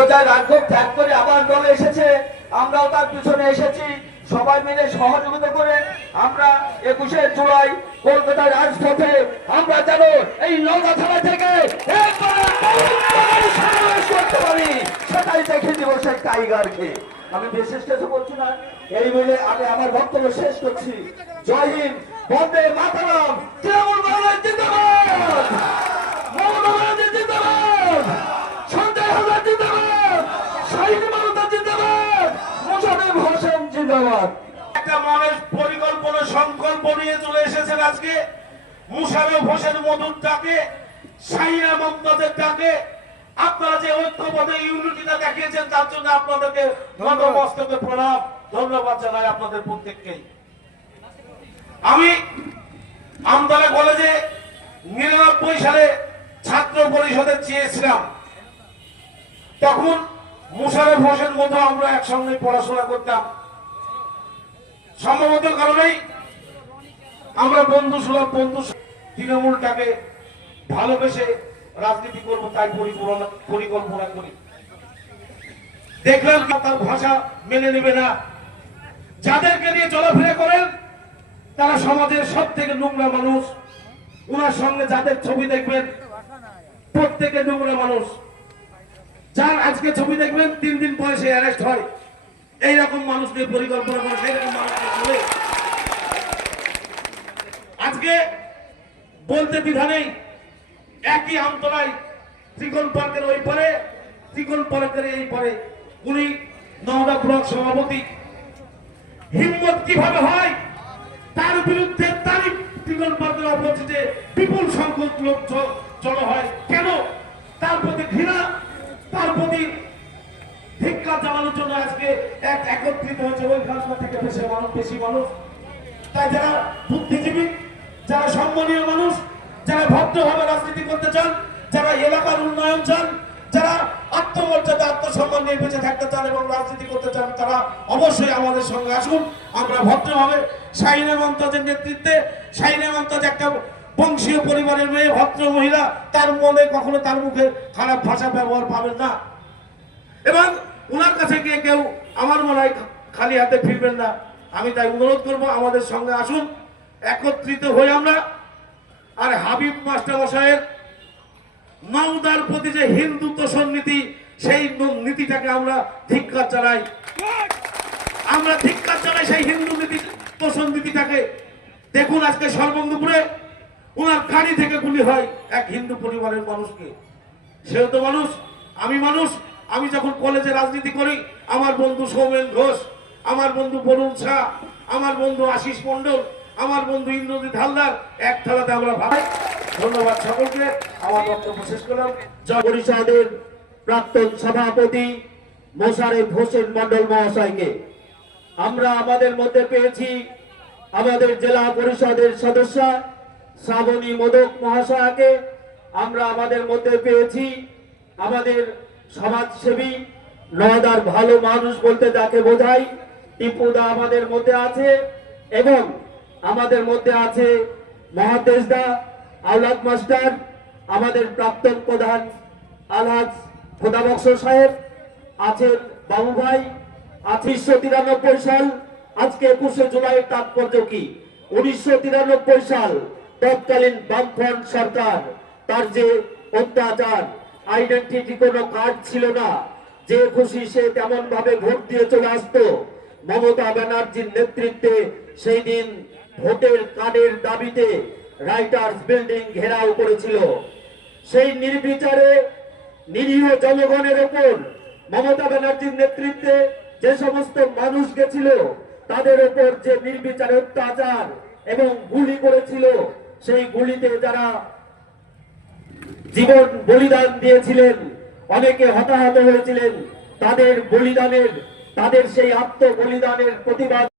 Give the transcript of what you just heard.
কোথায় রাজভোগ ত্যাগ করে আবার দলে এসেছে। আমরাও তার পিছনে এসেছি। সবাই মিলে সহযোগিতা করে আমরা একুশে জুলাই কলকাতার রাজপথে আমরা যেন এই নৌকা থানা থেকে সেটাই দেখে দিব টাইগারকে। আমি বিশেষ কিছু বলছি না। এই বলে আমি আমার বক্তব্য শেষ করছি। জয় হিন্দ, বন্দে মাতারাম। তৃণমূল কংগ্রেস জিন্দাবাদ মমতা ব্যানার্জি জিন্দাবাদ সঞ্জয় হাজার জিন্দাবাদ শাহিদ মালদা জিন্দাবাদ মোশারফ হোসেন জিন্দাবাদ। একটা মানুষ পরিকল্পনা, সংকল্প নিয়ে চলে এসেছেন আজকে। মুশারফ হোসেন মধুর ডাকে সাইনা মমতাজের ডাকে। আপনারা যে ঐক্যবদ্ধ ইউনিটিটা দেখিয়েছেন, তার জন্য আপনাদেরকে নতমস্তকে প্রণাম, ধন্যবাদ জানাই আপনাদের প্রত্যেককেই। আমি আমতলা কলেজে নিরানব্বই সালে ছাত্র পরিষদে চেয়েছিলাম। তখন মুশারফ হোসেন মতো আমরা একসঙ্গে পড়াশোনা করতাম। সম্ভবত কারণেই আমরা বন্ধু সুলভ, বন্ধু তৃণমূলটাকে ভালোবেসে রাজনীতি করব, তাই পরিকল্পনা করি। দেখলাম তার ভাষা মেনে নেবে না। যাদেরকে নিয়ে চলাফেরা করেন, তারা সমাজের সব থেকে নোংরা মানুষ। ওনার সঙ্গে যাদের ছবি দেখবেন, প্রত্যেকে নোংরা মানুষ। যার আজকে ছবি দেখবেন, তিন দিন পরে সে অ্যারেস্ট হয়। এইরকম মানুষ নিয়ে পরিকল্পনা করে সেইরকম মানুষ চলে আজকে বলতে দ্বিধা নেই। একই আমতলায় ত্রিকোণ পার্কের ওই পারে, ত্রিকোণ পার্কের এই পারে। উনি নওদা ব্লক সভাপতি। হিম্মত কীভাবে হয়? তার বিরুদ্ধে তারই ত্রিকোণ পার্কের অপোজিটে বিপুল সংখ্যক লোক জড়ো হয়। কেন? তার প্রতি ঘৃণা তার প্রতি ধিক্কার জানানোর জন্য আজকে এক একত্রিত হয়েছে ওইখানকার থেকে বেশি মানুষ বেশি মানুষ। তাই যারা বুদ্ধিজীবী, যারা সম্মানীয় মানুষ, যারা ভদ্রভাবে রাজনীতি করতে চান, যারা এলাকার উন্নয়ন চান, যারা আত্মমর্যাদা, আত্মসম্মান নিয়ে বেঁচে থাকতে চান এবং রাজনীতি করতে চান, তারা অবশ্যই আমাদের সঙ্গে আসুন। আমরা ভদ্রভাবে শাহিনা মমতাজের নেতৃত্বে, শাহিনা মমতাজ একটা বংশীয় পরিবারের মেয়ে, ভদ্র মহিলা, তার মনে কখনো তার মুখে খারাপ ভাষা ব্যবহার পাবেন না। এবং ওনার কাছে গিয়ে কেউ আমার মনে হয় খালি হাতে ফিরবেন না। আমি তাই অনুরোধ করব, আমাদের সঙ্গে আসুন, একত্রিত হয়ে আমরা। আর হাবিব মাস্টার মশাইয়ের নওদার প্রতি যে হিন্দু তোষণ নীতি সেই নীতিটাকে আমরা ধিক্কার জানাই। আমরা ধিক্কার জানাই সেই হিন্দু নীতি তোষণ নীতিটাকে দেখুন আজকে সর্বঙ্গপুরে ওনার গাড়ি থেকে গুলি হয় এক হিন্দু পরিবারের মানুষকে। সেও তো মানুষ, আমি মানুষ, আমি যখন কলেজে রাজনীতি করি, আমার বন্ধু সৌমেন ঘোষ, আমার বন্ধু বরুণ শাহ, আমার বন্ধু আশিস মন্ডল আমার বন্ধু ইন্দ্রজিৎ হালদার, এক থালাতে আমরা ভাই ধন্যবাদ সকলকে। আমার বক্তব্য শেষ করলাম। পরিষদের প্রাক্তন সভাপতি মোশারেফ হোসেন মন্ডল মহাশয়কে। আমরা আমাদের মধ্যে পেয়েছি আমাদের জেলা পরিষদের সদস্য। শ্রাবণী মোদক মহাশয়াকে আমরা আমাদের মধ্যে পেয়েছি। আমাদের সমাজসেবী, নয়দার ভালো মানুষ বলতে যাকে বোঝাই টিপুদা আমাদের মধ্যে আছে এবং আমাদের মধ্যে আছে মহাদেশদা আওলাদ মাস্টার, আমাদের প্রাক্তন প্রধান আলহাজ খোদাবক্স সাহেব, আছেন বাবু ভাই তিরানব্বই সাল, আজকে একুশে জুলাইয়ের তাৎপর্য কি? উনিশশো তিরানব্বই সাল তৎকালীন বামফ্রন্ট সরকার, তার যে অত্যাচার আইডেন্টিটি কোনো কার্ড ছিল না। যে খুশি সে তেমন ভাবে ভোট দিয়ে চলে আসতো। মমতা ব্যানার্জির নেতৃত্বে সেই দিন ভোটের কার্ডের দাবিতে রাইটার্স বিল্ডিং ঘেরাও করেছিল। সেই নির্বিচারে নিরীহ জনগণের ওপর মমতা ব্যানার্জির নেতৃত্বে যে সমস্ত মানুষ গেছিল, তাদের ওপর যে নির্বিচারে অত্যাচার এবং গুলি করেছিল সেই গুলিতে যারা জীবন বলিদান দিয়েছিলেন, অনেকে হতাহত হয়েছিলেন, তাদের বলিদানের, তাদের সেই আত্ম বলিদানের প্রতিবাদ